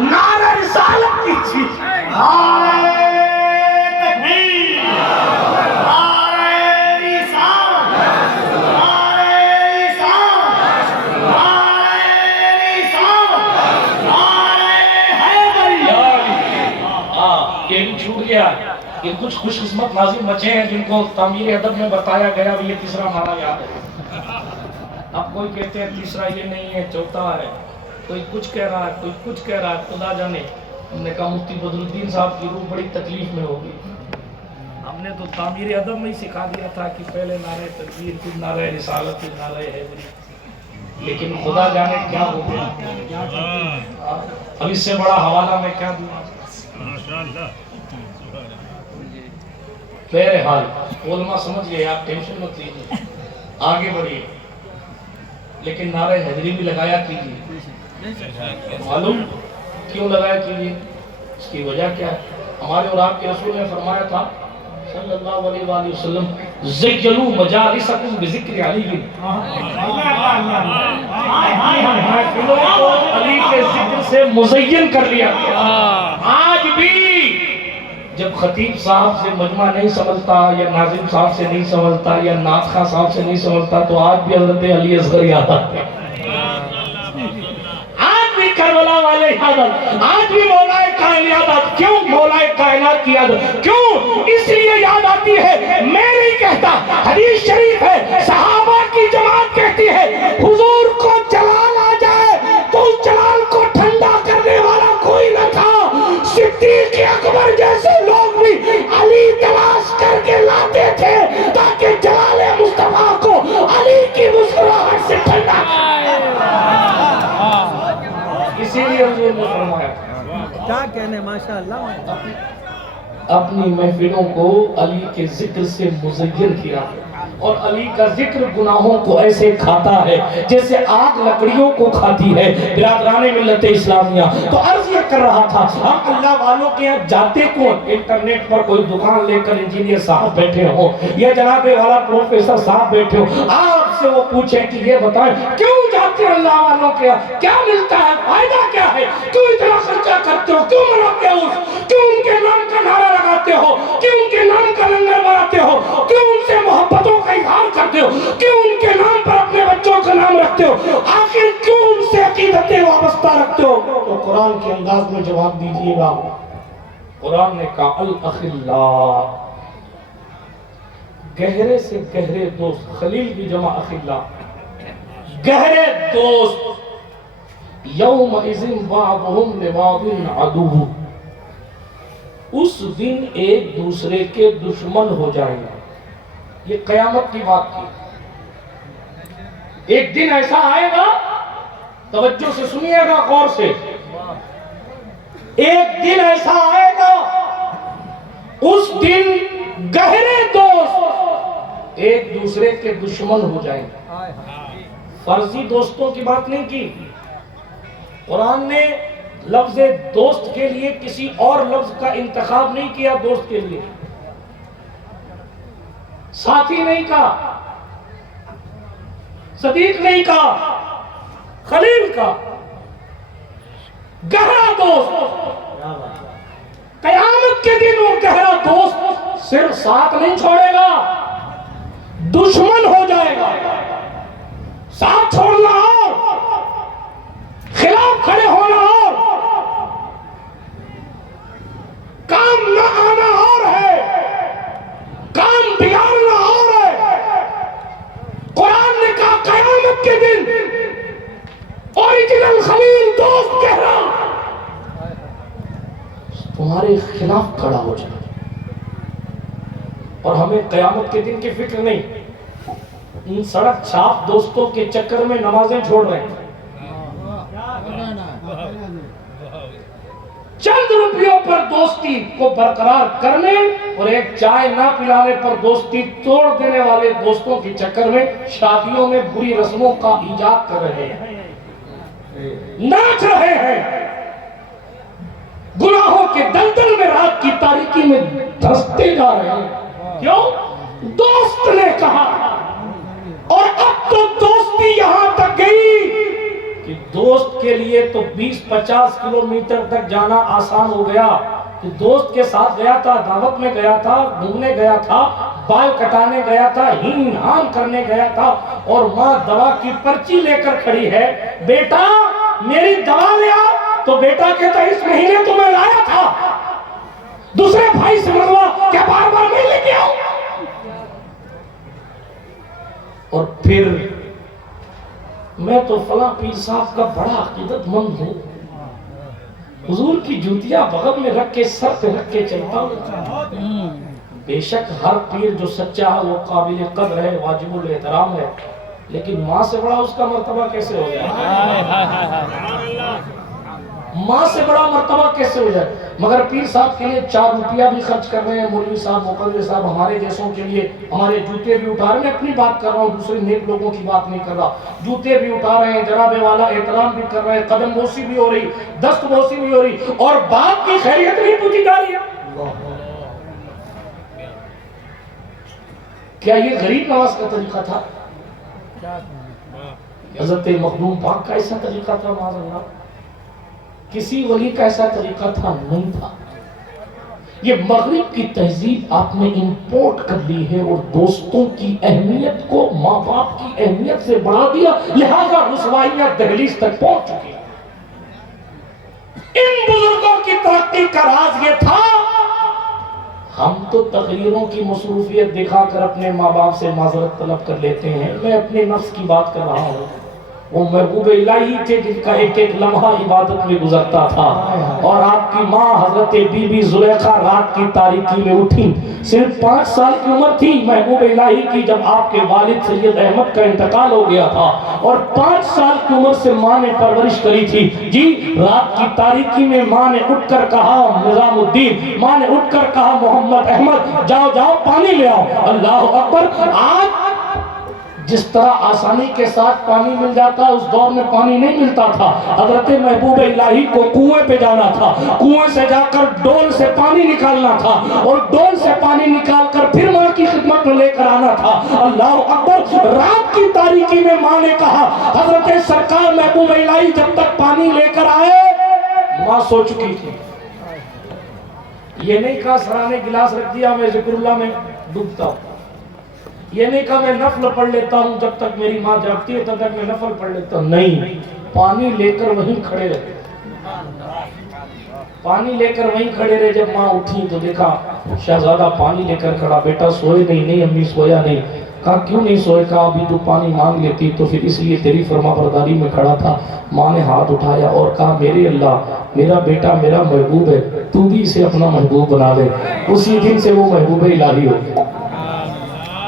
نعرہ رسالت کیجیے. نعرہ تکبیر، نعرہ رسالت، نعرہ رسالت، نعرہ رسالت، نعرہ حیدری. یہ بھی چھوٹ گیا. یہ کچھ خوش قسمت ناظرین بچے ہیں جن کو تعمیر ادب میں بتایا گیا بھی یہ تیسرا نعرہ یاد ہے. اب کوئی کہتے ہیں تیسرا یہ نہیں ہے چوتھا ہے، کوئی کچھ کہہ رہا ہے کوئی کچھ کہہ رہا ہے، خدا جانے. ہم نے کہا مفتی بدرالدین صاحب کی روح بڑی تکلیف میں ہوگی. ہم نے تو تعمیر ادب میں ہی سکھا دیا تھا کہ پہلے نعرہ تکبیر پھر نعرہ رسالت پھر نعرہ حیدری، لیکن خدا جانے کیا ہو گیا. اب اس سے بڑا حوالہ میں کیا دوں. بہرحال علماء سمجھ گئے، آپ ٹینشن مت لیجیے، آگے بڑھیے. لیکن نعرہ حیدری بھی لگایا کیجیے. معلوم کیوں لگایا کیجیے؟ اس کی وجہ کیا ہے؟ ہمارے اور آپ کے رسول نے فرمایا تھا صلی اللہ علیہ وآلہ وسلم زینوا مجالسکم بذکر علی. علی کے ذکر سے مزین کر لیا. آج بھی جب خطیب صاحب سے مجمع نہیں سمجھتا یا ناظم صاحب سے نہیں سمجھتا یا نعت خواں صاحب سے نہیں سمجھتا تو آج بھی حضرت علی اصغر یاد آتے ہیں. آج بھی کربلا والے یاد آتے، آج بھی مولا کائنات یاد آتے. کیوں مولا کائنات کی یاد آتی؟ کیوں؟ اس لیے یاد آتی ہے. میں نہیں کہتا، حدیث شریف ہے، صحابہ کی جماعت کہتی ہے حضور کو جلال آ جائے تو اس جلال کو ٹھنڈا کرنے والا کوئی نہ تھا. صدیق اکبر جیسے لوگ بھی علی تلاش کر کے لاتے تھے تاکہ جلال مصطفیٰ کو علی کی مسکراہٹ سے ٹھنڈا کرے. اسی لیے حضور نے فرمایا کیا کہنے ماشاءاللہ اپنی محفلوں کو علی کے ذکر سے مزین کیا. اور علی کا ذکر گناہوں کو ایسے کھاتا ہے جیسے آگ لکڑیوں کو کھاتی ہے. برادران ملت اسلامیہ، تو عرض یہ کر رہا تھا ہم اللہ والوں کے یہاں جاتے کون؟ انٹرنیٹ پر کوئی دکان لے کر انجینئر صاحب بیٹھے ہوں یا جناب والا پروفیسر صاحب بیٹھے ہوں، آپ سے وہ پوچھیں کہ یہ بتائیں کیوں جاتے ہیں اللہ والوں کے یہاں؟ کیا ملتا ہے؟ فائدہ کیا ہے؟ کیوں اتنا خرچہ کرتے ہو؟ کیوں مناتے ہو؟ کیوں ان کے نام کا نعرہ لگاتے ہو؟ کیوں ان کے نام کا لنگر بناتے ہو؟ کیوں ان سے محبتوں کا اظہار کرتے ہو؟ کیوں ان کے نام پر اپنے بچوں کا نام رکھتے ہو؟ آخر کیوں ان سے عقیدتیں وابستہ رکھتے ہو؟ تو قرآن کے انداز میں جواب دیجئے گا. قرآن نے کہا الاخلاء، گہرے سے گہرے دوست. خلیل کی جمع اخلاء، گہرے دوست. یومئذ بعضهم لبعض عدو، اس دن ایک دوسرے کے دشمن ہو جائیں گے. یہ قیامت کی بات کی. ایک دن ایسا آئے گا، توجہ سے سنیے گا غور سے، ایک دن ایسا آئے گا اس دن گہرے دوست ایک دوسرے کے دشمن ہو جائیں گے. فرضی دوستوں کی بات نہیں کی. قرآن نے لفظ دوست کے لیے کسی اور لفظ کا انتخاب نہیں کیا. دوست کے لیے ساتھی نہیں کہا، صدیق نہیں کہا، خلیل کا گہرا دوست. قیامت کے دن وہ گہرا دوست صرف ساتھ نہیں چھوڑے گا، دشمن ہو جائے گا. ساتھ چھوڑنا اور خلاف کھڑے ہونا اور کام نہ آنا اور ہے، کام بگاڑنا اور ہے. قرآن نے کہا قیامت کے دن اوریجنل خلیل دوست گہرا تمہارے خلاف کھڑا ہو جائے. اور ہمیں قیامت کے دن کی فکر نہیں. ان سڑک چھاپ دوستوں کے چکر میں نمازیں چھوڑ رہے ہیں. چند روپیوں پر دوستی کو برقرار کرنے اور ایک چائے نہ پلانے پر دوستی توڑ دینے والے دوستوں کے چکر میں شادیوں میں بری رسموں کا ایجاد کر رہے ہیں، ناچ رہے ہیں، گناہوں کے دلدل میں رات کی تاریکی میں دھستے جا رہے ہیں. کیوں؟ دوست نے کہا. اور اب تو دوستی یہاں تک گئی کہ دوست کے لیے تو 20-50 کلومیٹر تک جانا آسان ہو گیا کہ دوست کے ساتھ گیا تھا، دعوت میں گیا تھا، گھومنے گیا تھا، بال کٹانے گیا تھا، ہین ہان کرنے گیا تھا، اور ماں دوا کی پرچی لے کر کھڑی ہے، بیٹا میری دوا لے آ، تو بیٹا کہتا اس مہینے تو میں لایا تھا، دوسرے بھائی سے منگوا، کیا بار بار میں لے کے آؤں؟ اور پھر میں تو فلاں پیر صاحب کا بڑا عقیدت مند ہوں، حضور کی جوتیاں بغل میں رکھ کے سر پہ رکھ کے چلتا ہوں۔ بے شک ہر پیر جو سچا ہے وہ قابل قدر ہے، واجب الاحترام ہے، لیکن ماں سے بڑا اس کا مرتبہ کیسے ہو جائے؟ ماں سے بڑا مرتبہ کیسے ہو جائے؟ مگر پیر صاحب کے لیے 4 روپیہ بھی خرچ کر رہے ہیں، مولوی صاحب، مقدر صاحب، ہمارے جیسوں کے لیے ہمارے جوتے بھی اٹھا رہے ہیں۔ میں اپنی بات کر رہا ہوں، دوسرے نیک لوگوں کی بات نہیں کر رہا۔ جوتے بھی اٹھا رہے ہیں، جناب والا احترام بھی کر رہے ہیں، قدم بوسی بھی ہو رہی، دست بوسی بھی ہو رہی، اور باپ کی خیریت نہیں پوچھی جا رہی ہے۔ کیا یہ غریب نواز کا طریقہ تھا؟ حضرت مخدوم پاک کا ایسا طریقہ تھا؟ معاذ اللہ، کسی ولی کا ایسا طریقہ تھا؟ نہیں تھا۔ یہ مغرب کی تہذیب آپ نے امپورٹ کر لی ہے اور دوستوں کی اہمیت کو ماں باپ کی اہمیت سے بڑھا دیا، لہذا رسوائیاں دہلیز تک پہنچ چکی۔ ان بزرگوں کی ترقی کا راز یہ تھا، ہم تو تقریروں کی مصروفیت دکھا کر اپنے ماں باپ سے معذرت طلب کر لیتے ہیں۔ میں اپنے نفس کی بات کر رہا ہوں، وہ محبوب الہی تھے جن کا ایک ایک لمحہ عبادت میں گزرتا تھا، اور آپ کی ماں حضرت بی بی زلیخا رات کی تاریکی میں اٹھی، صرف 5 سال کی عمر تھی محبوب الہی کی جب آپ کے والد سید احمد کا انتقال ہو گیا تھا، اور 5 سال کی عمر سے ماں نے پرورش کری تھی۔ جی رات کی تاریکی میں ماں نے اٹھ کر کہا نظام الدین، ماں نے اٹھ کر کہا محمد احمد جاؤ جاؤ پانی لے آؤ۔ اللہ اکبر! آج جس طرح آسانی کے ساتھ پانی مل جاتا ہے، اس دور میں پانی نہیں ملتا تھا۔ حضرت محبوب الہی کو کنویں پہ جانا تھا، کنویں سے جا کر ڈول سے پانی نکالنا تھا، اور ڈول سے پانی نکال کر پھر ماں کی خدمت میں لے کر آنا تھا۔ اللہ اکبر! رات کی تاریکی میں ماں نے کہا، حضرت سرکار محبوب الہی جب تک پانی لے کر آئے، ماں سو چکی تھی۔ یہ نہیں کہا سرانے گلاس رکھ دیا میں ذکر اللہ میں ڈوبتا ہوں، یہ نہیں کہا میں نفل پڑھ لیتا ہوں جب تک میری ماں جاگتی ہے تب تک میں نفل پڑھ لیتا ہوں، نہیں، پانی لے کر وہیں کھڑے رہے، پانی لے کر وہیں کھڑے رہے۔ جب ماں اٹھی تو دیکھا شہزادہ پانی لے کر کھڑا، بیٹا سوئے نہیں؟ نہیں امی سویا نہیں۔ کہا کیوں نہیں سوئے؟ کہا ابھی تو پانی مانگ لیتی تو پھر اس لیے تیری فرما برداری میں کھڑا تھا۔ ماں نے ہاتھ اٹھایا اور کہا میرے اللہ، میرا بیٹا میرا محبوب ہے، تو بھی اسے اپنا محبوب بنا لے۔ اسی دن سے وہ محبوب الہی ہو گئے،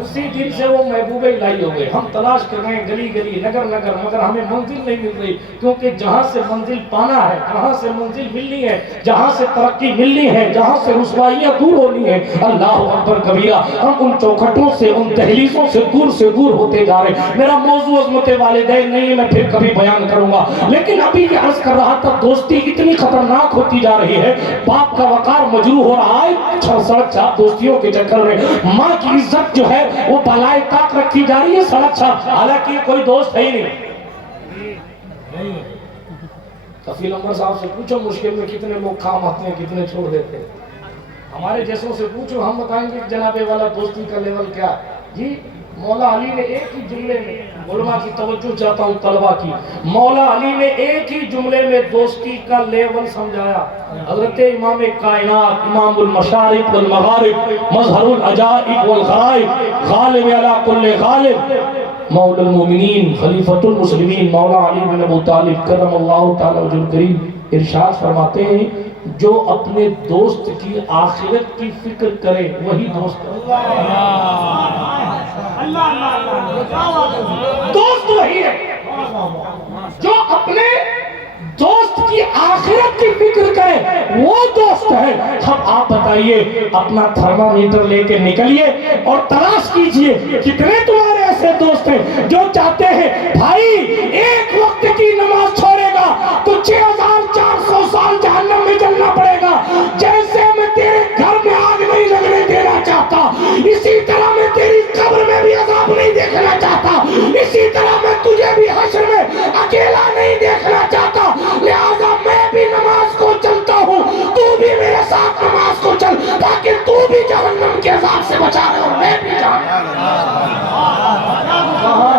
اسی دن سے وہ محبوب الہی ہو گئے۔ ہم تلاش کر رہے ہیں گلی گلی نگر نگر، مگر ہمیں منزل نہیں مل رہی، کیونکہ جہاں سے منزل پانا ہے، جہاں سے منزل ملنی ہے، جہاں سے ترقی ملنی ہے، جہاں سے رسوائیاں دور ہونی ہے، اللہ اکبر کبیرہ، ہم ان چوکھٹوں سے ان دہلیزوں سے دور ہوتے جا رہے ہیں۔ میرا موضوع عظمت والدین نہیں ہے، میں پھر کبھی بیان کروں گا، لیکن ابھی یہ عرض کر رہا تھا دوستی اتنی خطرناک ہوتی جا رہی ہے، باپ کا وقار مجروح ہو رہا ہے، 6 7 دوستیوں کے چکر میں ماں کی عزت جو ہے وہ بالائے طاق رکھی جا رہی ہے، سڑک چھاپ، حالانکہ کوئی دوست ہے ہی نہیں۔ کفیل عمر صاحب سے پوچھو مشکل میں کتنے لوگ کام آتے ہیں، کتنے چھوڑ دیتے ہیں۔ ہمارے جیسوں سے پوچھو، ہم بتائیں گے جناب والا دوستی کا لیول کیا ہے۔ جی مولا علی نے ایک ہی جملے میں، علماء کی توجہ چاہتا ہوں طلبہ کی، مولا علی نے ایک ہی جملے میں دوستی کا لیول سمجھایا۔ حضرت امام کائنات، امام المشارق والمغارب، مظہر العجائب والغرائب، غالب علی کل غالب، مولا المومنین، خلیفۃ المسلمین، مولا علی بن ابو طالب کرم اللہ تعالی وجہ الکریم ارشاد فرماتے ہیں جو اپنے دوست کی آخرت کی فکر کرے وہی دوست ہے۔ دوست وہی ہے جو اپنے دوست کی آخرت کی فکر کرے، وہ دوست ہے۔ اب آپ بتائیے، اپنا تھرمامیٹر لے کے نکلیے اور تلاش کیجئے کتنے تمہارے ایسے دوست ہیں جو چاہتے ہیں بھائی ایک وقت کی نماز چھوڑے گا تو 6400 سال جہنم میں جلنا پڑے گا۔ جیسے میں تیرے گھر میں آگ نہیں لگنے دینا چاہتا، اسی طرح میں تیری قبر میں بھی عذاب نہیں دیکھنا چاہتا، اسی طرح میں تجھے بھی حشر میں اکیلا نہیں دیکھنا سے بچا